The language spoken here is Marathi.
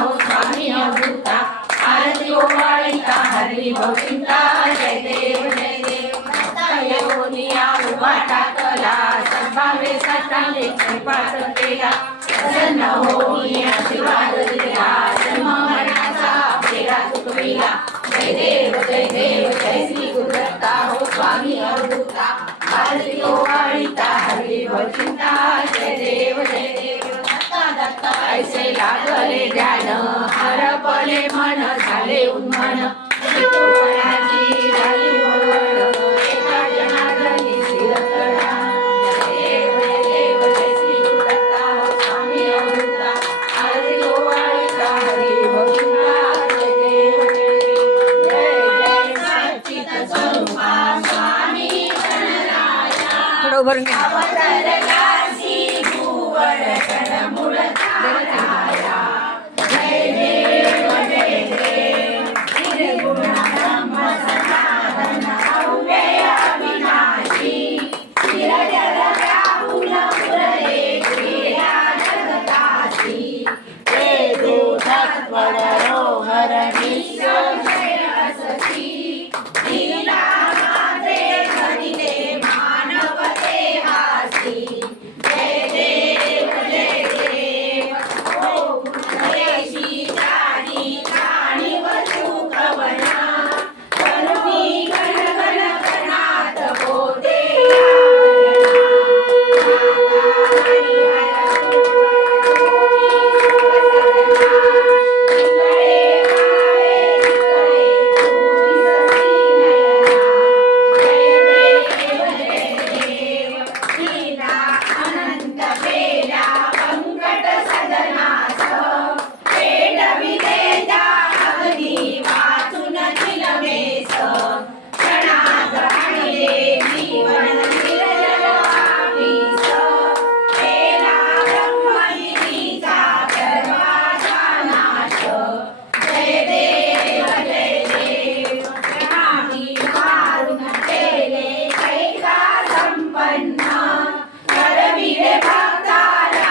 हो स्वामी अवधूता आरती ओवाळिता हरी भक्तिता जय देव दत्ता योनिया उभा टाकला सद्भावे साष्टांगे कृपाच केला प्रसन्न होऊन आशीर्वाद दिला जन्म मरणाचा फेरा चुकविला जय देव जय श्री गुरुदत्ता हो स्वामी अवधूता आरती ओवाळिता हरी भक्तिता जय देव दत्ता दत्ता ऐसे लागले ध्यान हरपले मन झाले उन्मन तुकोबाराची झाली ओळख एका जनार्दनी शिरतळा जय देव जय श्री गुरुदत्ता हो स्वामी अवधूता आरती ओवाळिता हरी भक्तिता जय देव जय सच्चित स्वरूपा स्वामी गणराया थोडं उभारून घ्या. अवतरलासी भुवन तळमूळ धाराया जय देव निर्गुण ब्रह्म सनातन अव्यय अविनाशी चिरजल व्याकुल मुरले क्रिया जगतासी वेदो तत्पर